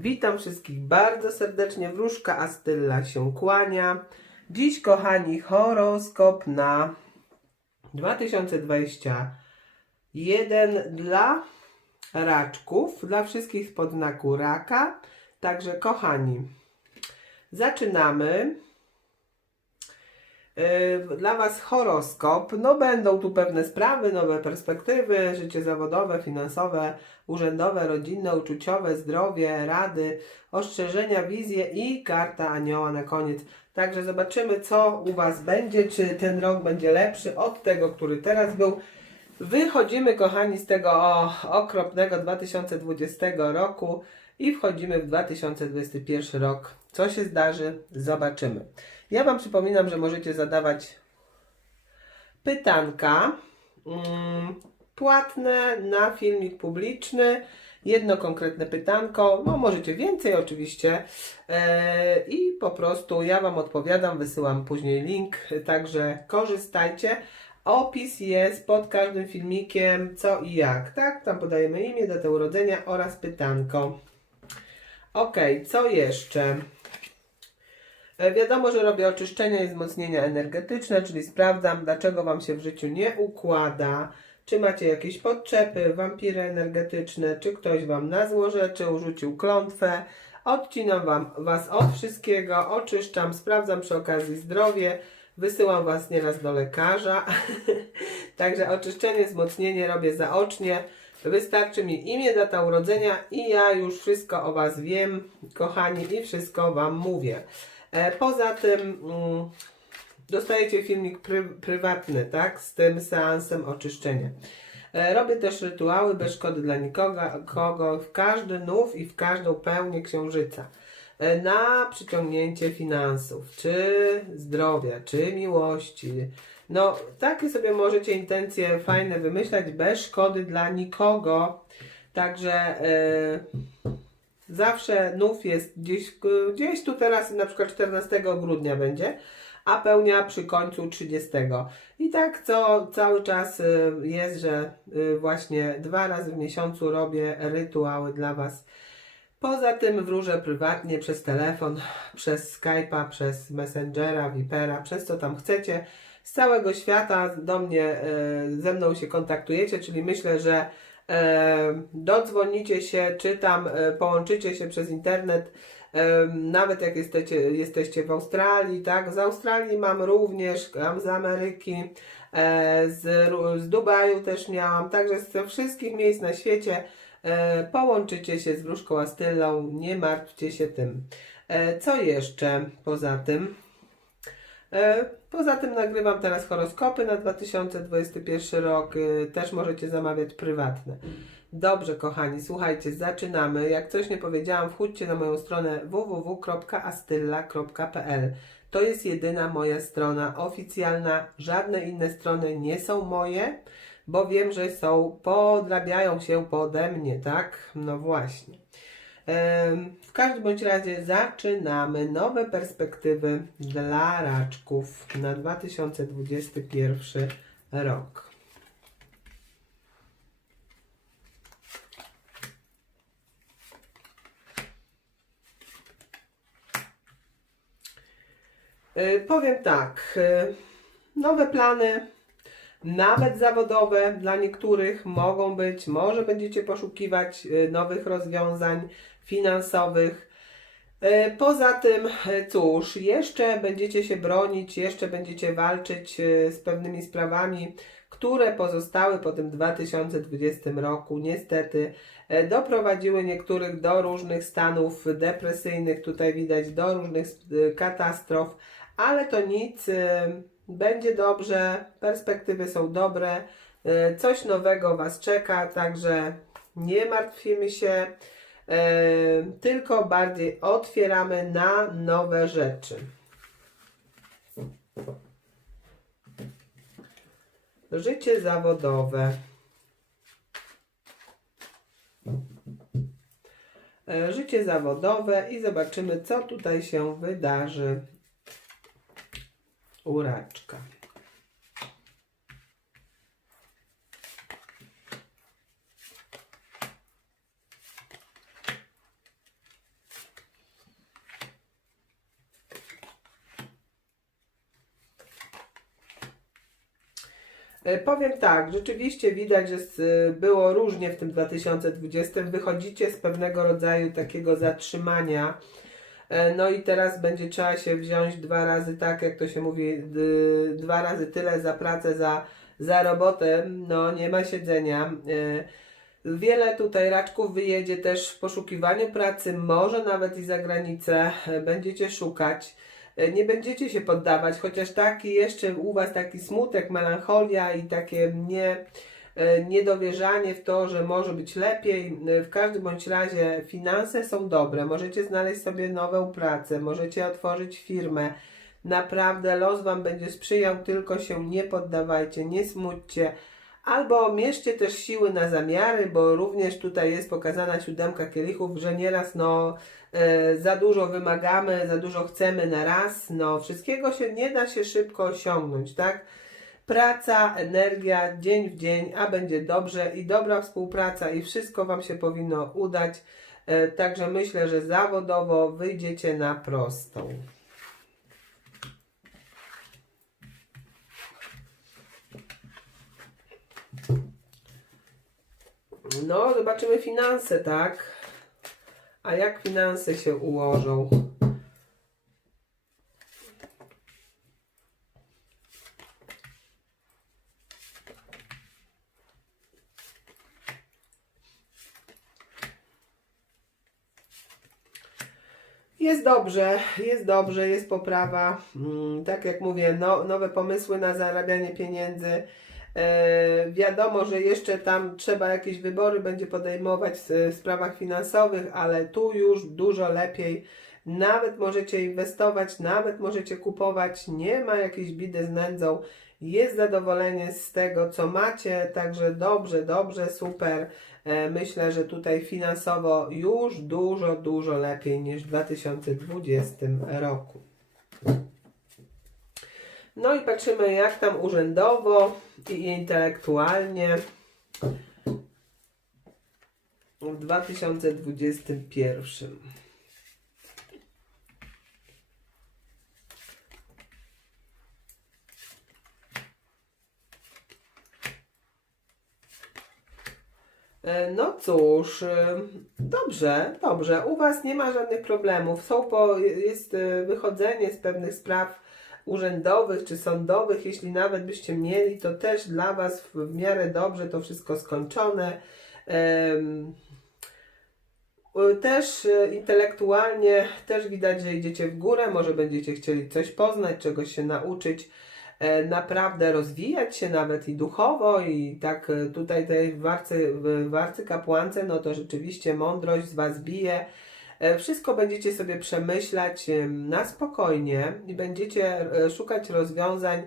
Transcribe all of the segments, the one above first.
Witam wszystkich bardzo serdecznie. Wróżka Astylla się kłania. Dziś, kochani, horoskop na 2021 dla raczków, dla wszystkich spod znaku raka. Także, kochani, zaczynamy. Yy, Dla Was horoskop. No, będą tu pewne sprawy, nowe perspektywy, życie zawodowe, finansowe, urzędowe, rodzinne, uczuciowe, zdrowie, rady, ostrzeżenia, wizje i karta anioła na koniec. Także zobaczymy, co u Was będzie, czy ten rok będzie lepszy od tego, który teraz był. Wychodzimy, kochani, z tego okropnego 2020 roku i wchodzimy w 2021 rok. Co się zdarzy, zobaczymy. Ja Wam przypominam, że możecie zadawać pytanka mm, płatne na filmik publiczny. Jedno konkretne pytanko, no możecie więcej oczywiście e, i po prostu ja Wam odpowiadam, wysyłam później link, także korzystajcie. Opis jest pod każdym filmikiem, co i jak, tak? Tam podajemy imię, datę urodzenia oraz pytanko. Ok, co jeszcze? E, Wiadomo, że robię oczyszczenia i wzmocnienia energetyczne, czyli sprawdzam, dlaczego Wam się w życiu nie układa, czy macie jakieś podczepy, wampiry energetyczne, czy ktoś Wam na zło rzeczy urzucił klątwę. Odcinam wam, Was od wszystkiego, oczyszczam, sprawdzam przy okazji zdrowie, wysyłam Was nieraz do lekarza. Także oczyszczenie, wzmocnienie robię zaocznie. Wystarczy mi imię, data urodzenia i ja już wszystko o Was wiem, kochani, i wszystko Wam mówię. E, Poza tym mm, dostajecie filmik pry, prywatny, tak? Z tym seansem oczyszczenia. E, Robię też rytuały bez szkody dla nikogo, kogo w każdy nów i w każdą pełnię księżyca. E, Na przyciągnięcie finansów, czy zdrowia, czy miłości. No, takie sobie możecie intencje fajne wymyślać bez szkody dla nikogo. Także e, Zawsze nów jest gdzieś, gdzieś tu teraz, na przykład 14 grudnia będzie, a pełnia przy końcu 30. I tak co cały czas y, jest, że y, właśnie dwa razy w miesiącu robię rytuały dla Was. Poza tym wróżę prywatnie przez telefon, przez Skype'a, przez Messengera, Vipera, przez co tam chcecie. Z całego świata do mnie, y, ze mną się kontaktujecie, czyli myślę, że dodzwonicie się, czy tam e, połączycie się przez internet, e, nawet jak jesteście, jesteście w Australii, tak? Z Australii mam również, mam z Ameryki, e, z, z Dubaju też miałam, także ze wszystkich miejsc na świecie e, połączycie się z wróżką Astylą, nie martwcie się tym. E, co jeszcze poza tym? Poza tym nagrywam teraz horoskopy na 2021 rok. e, Też możecie zamawiać prywatne. Dobrze, kochani, słuchajcie, zaczynamy. Jak coś nie powiedziałam, wchódźcie na moją stronę www.astylla.pl. To jest jedyna moja strona oficjalna. Żadne inne strony nie są moje, bo wiem, że są, podrabiają się pode mnie, tak? No właśnie. W każdym bądź razie zaczynamy nowe perspektywy dla raczków na 2021 rok. Y, Powiem tak, y, nowe plany, nawet zawodowe dla niektórych mogą być, może będziecie poszukiwać y, nowych rozwiązań finansowych. Y, Poza tym, y, cóż, jeszcze będziecie się bronić, jeszcze będziecie walczyć y, z pewnymi sprawami, które pozostały po tym 2020 roku. Niestety e, doprowadziły niektórych do różnych stanów depresyjnych, tutaj widać do różnych katastrof, ale to nic, będzie dobrze, perspektywy są dobre, coś nowego Was czeka, także nie martwimy się, tylko bardziej otwieramy na nowe rzeczy. Życie zawodowe. Życie zawodowe i zobaczymy, co tutaj się wydarzy u Powiem tak, rzeczywiście widać, że było różnie w tym 2020. Wychodzicie z pewnego rodzaju takiego zatrzymania. E, No i teraz będzie trzeba się wziąć dwa razy tak, jak to się mówi, dwa razy tyle za pracę, za, za robotę. No nie ma siedzenia. E, Wiele tutaj raczków wyjedzie też w poszukiwaniu pracy, może nawet i za granicę. E, Będziecie szukać. E, Nie będziecie się poddawać, chociaż taki jeszcze u Was taki smutek, melancholia i takie nie, e, niedowierzanie w to, że może być lepiej. E, W każdym bądź razie finanse są dobre, możecie znaleźć sobie nową pracę, możecie otworzyć firmę. Naprawdę los Wam będzie sprzyjał, tylko się nie poddawajcie, nie smućcie. Albo mierzcie też siły na zamiary, bo również tutaj jest pokazana siódemka kielichów, że nieraz no, e, za dużo wymagamy, za dużo chcemy na raz. No, wszystkiego się nie da się szybko osiągnąć, tak? Praca, energia, dzień w dzień, a będzie dobrze i dobra współpraca i wszystko Wam się powinno udać. E, Także myślę, że zawodowo wyjdziecie na prostą. No, zobaczymy finanse, tak? A jak finanse się ułożą? Jest dobrze, jest dobrze, jest poprawa. Mm, Tak jak mówię, no, nowe pomysły na zarabianie pieniędzy. E, wiadomo, że jeszcze tam trzeba jakieś wybory będzie podejmować w, sprawach finansowych, ale tu już dużo lepiej. Nawet możecie inwestować, nawet możecie kupować, nie ma jakiejś bidy z nędzą. Jest zadowolenie z tego, co macie, także dobrze, dobrze, super. E, Myślę, że tutaj finansowo już dużo, dużo lepiej niż w 2020 roku. No i patrzymy, jak tam urzędowo i intelektualnie w 2021. E, No cóż, e, dobrze, dobrze. U Was nie ma żadnych problemów. Są po, jest e, wychodzenie z pewnych spraw urzędowych czy sądowych. Jeśli nawet byście mieli, to też dla Was w, miarę dobrze to wszystko skończone. E, Też e, intelektualnie też widać, że idziecie w górę, może będziecie chcieli coś poznać, czegoś się nauczyć e, naprawdę rozwijać się nawet i duchowo i tak e, tutaj tej warcy, w warcy kapłance, no to rzeczywiście mądrość z Was bije. E, Wszystko będziecie sobie przemyślać em, na spokojnie i będziecie e, szukać rozwiązań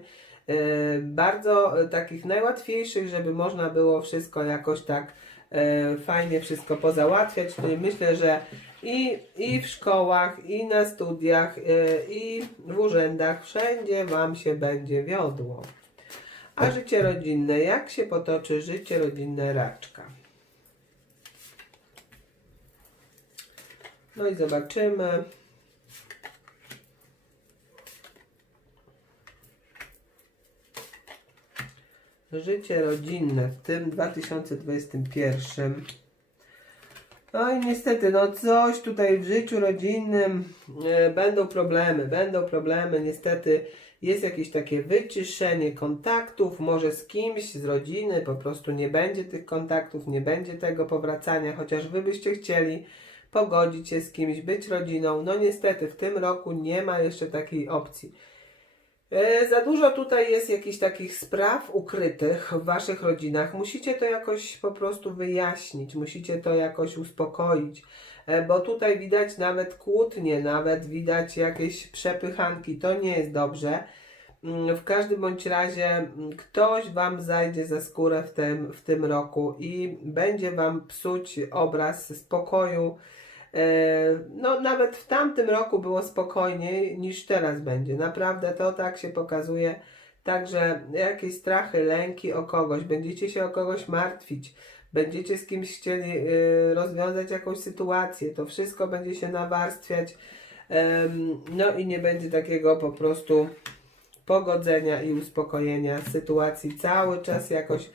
e, bardzo e, takich najłatwiejszych, żeby można było wszystko jakoś tak e, fajnie wszystko pozałatwiać. Czyli myślę, że i, i w szkołach, i na studiach, e, i w urzędach, wszędzie Wam się będzie wiodło. A życie rodzinne, jak się potoczy życie rodzinne raczka? No i zobaczymy. Życie rodzinne w tym 2021. No i niestety, no coś tutaj w życiu rodzinnym e, będą problemy, będą problemy. Niestety jest jakieś takie wyciszenie kontaktów, może z kimś z rodziny, po prostu nie będzie tych kontaktów, nie będzie tego powracania, chociaż wy byście chcieli pogodzić się z kimś, być rodziną. No niestety w tym roku nie ma jeszcze takiej opcji. E, Za dużo tutaj jest jakichś takich spraw ukrytych w waszych rodzinach. Musicie to jakoś po prostu wyjaśnić, musicie to jakoś uspokoić, E, bo tutaj widać nawet kłótnie, nawet widać jakieś przepychanki. To nie jest dobrze. Mm, W każdym bądź razie mm, ktoś wam zajdzie za skórę w tym, w tym roku i będzie wam psuć obraz spokoju. E, No, nawet w tamtym roku było spokojniej niż teraz będzie. Naprawdę to tak się pokazuje. Także jakieś strachy, lęki o kogoś, będziecie się o kogoś martwić, będziecie z kimś chcieli y, rozwiązać jakąś sytuację, to wszystko będzie się nawarstwiać. No i nie będzie takiego po prostu pogodzenia i uspokojenia sytuacji cały czas jakoś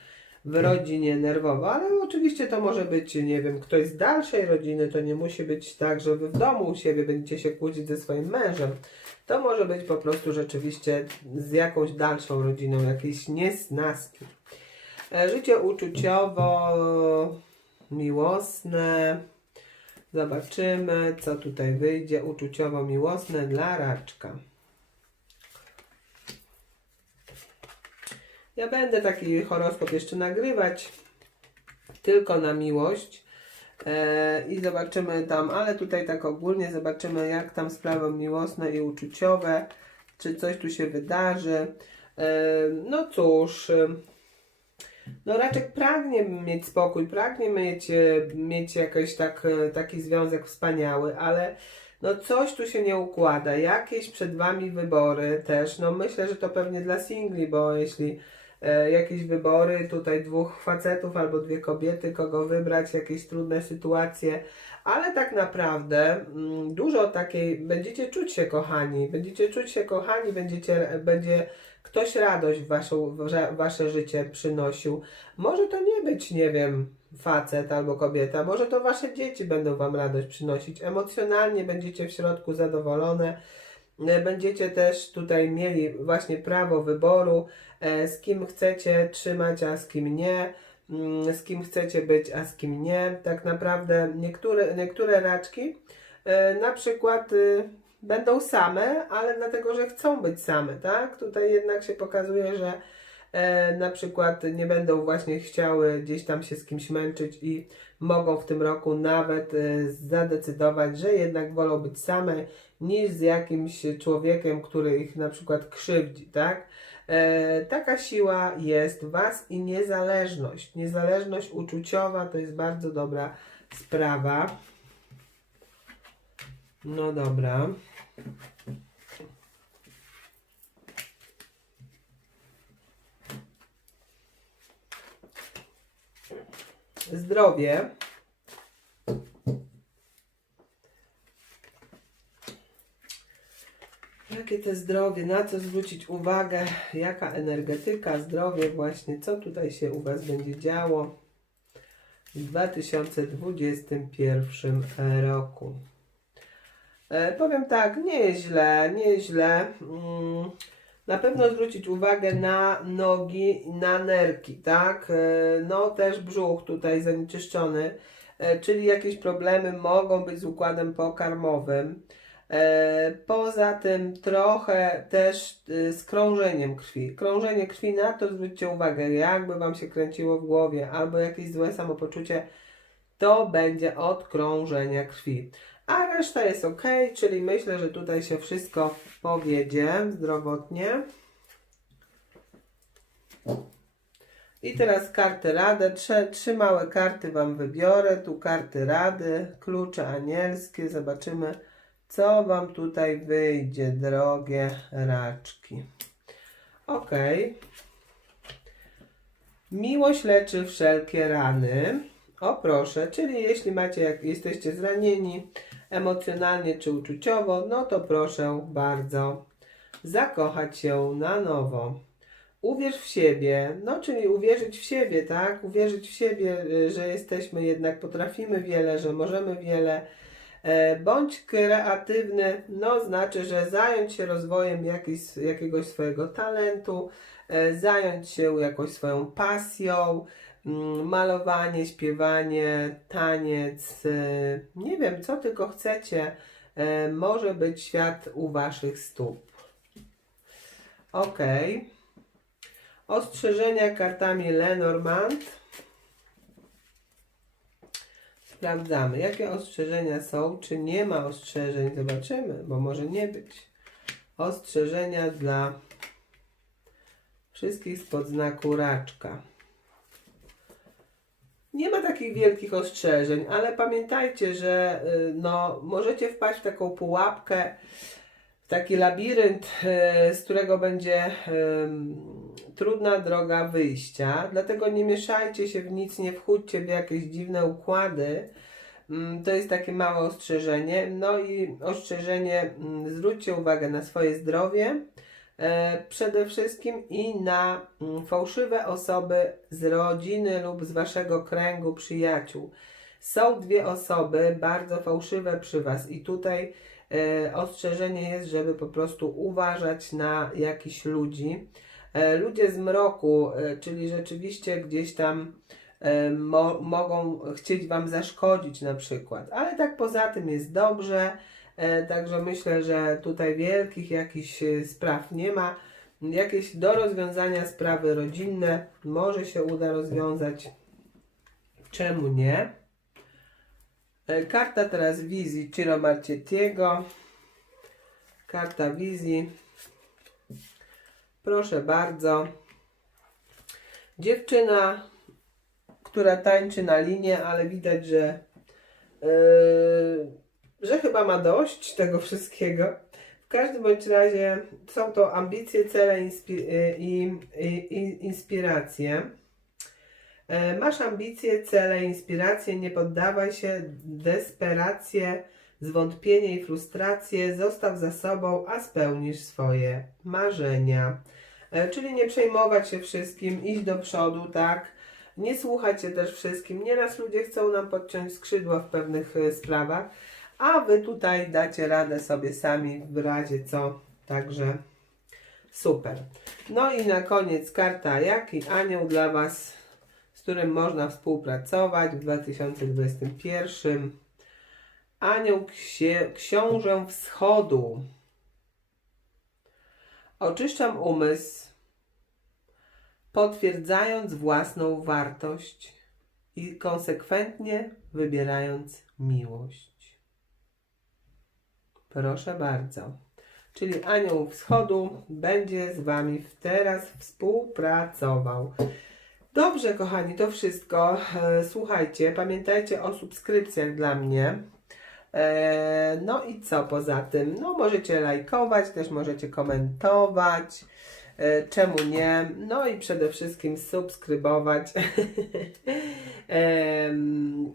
w rodzinie nerwowo, ale oczywiście to może być, nie wiem, ktoś z dalszej rodziny, to nie musi być tak, że wy w domu u siebie będziecie się kłócić ze swoim mężem. To może być po prostu rzeczywiście z jakąś dalszą rodziną, jakieś niesnaski. E, Życie uczuciowo, miłosne. Zobaczymy, co tutaj wyjdzie. Uczuciowo miłosne dla raczka. Ja będę taki horoskop jeszcze nagrywać tylko na miłość e, i zobaczymy tam, ale tutaj tak ogólnie zobaczymy jak tam sprawy miłosne i uczuciowe, czy coś tu się wydarzy. E, no cóż, e, no raczek pragnie mieć spokój, pragnie mieć, mieć jakiś tak, taki związek wspaniały, ale no coś tu się nie układa. Jakieś przed Wami wybory też. No myślę, że to pewnie dla singli, bo jeśli jakieś wybory, tutaj dwóch facetów albo dwie kobiety, kogo wybrać, jakieś trudne sytuacje, ale tak naprawdę mm, dużo takiej, będziecie czuć się kochani, będziecie czuć się kochani, będziecie, będzie ktoś radość w, waszą, w wasze życie przynosił. Może to nie być, nie wiem, facet albo kobieta, może to wasze dzieci będą wam radość przynosić. Emocjonalnie będziecie w środku zadowolone. E, Będziecie też tutaj mieli właśnie prawo wyboru, e, z kim chcecie trzymać, a z kim nie, mm, z kim chcecie być, a z kim nie. Tak naprawdę niektóre, niektóre raczki e, na przykład y, będą same, ale dlatego, że chcą być same, tak? Tutaj jednak się pokazuje, że e, na przykład nie będą właśnie chciały gdzieś tam się z kimś męczyć i mogą w tym roku nawet e, zadecydować, że jednak wolą być same niż z jakimś człowiekiem, który ich na przykład krzywdzi, tak? E, taka siła jest Was i niezależność. Niezależność uczuciowa to jest bardzo dobra sprawa. No dobra. Zdrowie. Jakie to zdrowie, na co zwrócić uwagę, jaka energetyka, zdrowie właśnie, co tutaj się u Was będzie działo w 2021 roku. E, powiem tak, nie jest źle, nie jest źle. Mm, na pewno zwrócić uwagę na nogi na nerki, tak? E, no też brzuch tutaj zanieczyszczony, e, czyli jakieś problemy mogą być z układem pokarmowym. E, Poza tym trochę też z krążeniem krwi. Krążenie krwi, na to zwróćcie uwagę, jakby Wam się kręciło w głowie albo jakieś złe samopoczucie, to będzie od krążenia krwi. A reszta jest ok, czyli myślę, że tutaj się wszystko powiedzie zdrowotnie. I teraz karty rady. Trzy, trzy małe karty Wam wybiorę. Tu karty rady, klucze anielskie. Zobaczymy, co Wam tutaj wyjdzie, drogie raczki. Ok. Miłość leczy wszelkie rany. O proszę, czyli jeśli macie, jak jesteście zranieni emocjonalnie czy uczuciowo, no to proszę bardzo zakochać się na nowo. Uwierz w siebie, no czyli uwierzyć w siebie, tak? Uwierzyć w siebie, y, że jesteśmy jednak, potrafimy wiele, że możemy wiele. E, Bądź kreatywny, no znaczy, że zająć się rozwojem jakiś, jakiegoś swojego talentu, e, zająć się jakąś swoją pasją, malowanie, śpiewanie, taniec, e, nie wiem, co tylko chcecie, e, może być świat u Waszych stóp. Ok. Ostrzeżenia kartami Lenormand. Sprawdzamy, jakie ostrzeżenia są, czy nie ma ostrzeżeń. Zobaczymy, bo może nie być. Ostrzeżenia dla wszystkich spod znaku raczka. Nie ma takich wielkich ostrzeżeń, ale pamiętajcie, że y, no, możecie wpaść w taką pułapkę, w taki labirynt, y, z którego będzie trudna droga wyjścia. Dlatego nie mieszajcie się w nic, nie wchódźcie w jakieś dziwne układy. Mm, To jest takie małe ostrzeżenie. No i ostrzeżenie, mm, zwróćcie uwagę na swoje zdrowie, przede wszystkim i na mm, fałszywe osoby z rodziny lub z waszego kręgu przyjaciół. Są dwie osoby bardzo fałszywe przy was i tutaj e, ostrzeżenie jest, żeby po prostu uważać na jakichś ludzi. E, ludzie z mroku, e, czyli rzeczywiście gdzieś tam e, mo, mogą chcieć Wam zaszkodzić na przykład, ale tak poza tym jest dobrze, e, także myślę, że tutaj wielkich jakichś e, spraw nie ma. Jakieś do rozwiązania sprawy rodzinne może się uda rozwiązać. Czemu nie? E, Karta teraz wizji Ciro Marcietiego. Karta wizji. Proszę bardzo. Dziewczyna, która tańczy na linie, ale widać, że, yy, że chyba ma dość tego wszystkiego. W każdym bądź razie są to ambicje, cele yy, i, i, i inspiracje. E, Masz ambicje, cele, inspiracje, nie poddawaj się, desperacje, zwątpienie i frustracje, zostaw za sobą, a spełnisz swoje marzenia. E, Czyli nie przejmować się wszystkim, iść do przodu, tak? Nie słuchać się też wszystkim. Nieraz ludzie chcą nam podciąć skrzydła w pewnych e, sprawach, a wy tutaj dacie radę sobie sami w razie co. Także super. No i na koniec karta, jaki anioł dla Was z którym można współpracować w 2021. Anioł Ksie, Książę Wschodu. Oczyszczam umysł, potwierdzając własną wartość i konsekwentnie wybierając miłość. Proszę bardzo. Czyli Anioł Wschodu będzie z Wami teraz współpracował. Dobrze, kochani, to wszystko. E, Słuchajcie, pamiętajcie o subskrypcjach dla mnie. E, No i co poza tym? No, możecie lajkować, też możecie komentować. E, Czemu nie? No i przede wszystkim subskrybować.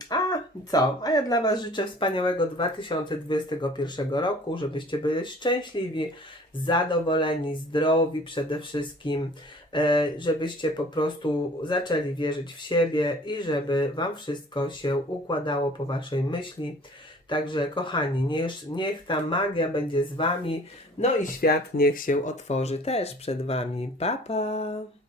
A co? A ja dla Was życzę wspaniałego 2021 roku, żebyście byli szczęśliwi, zadowoleni, zdrowi przede wszystkim e, żebyście po prostu zaczęli wierzyć w siebie i żeby Wam wszystko się układało po Waszej myśli. Także, kochani, niech, niech ta magia będzie z Wami, no i świat niech się otworzy też przed Wami. Pa, pa!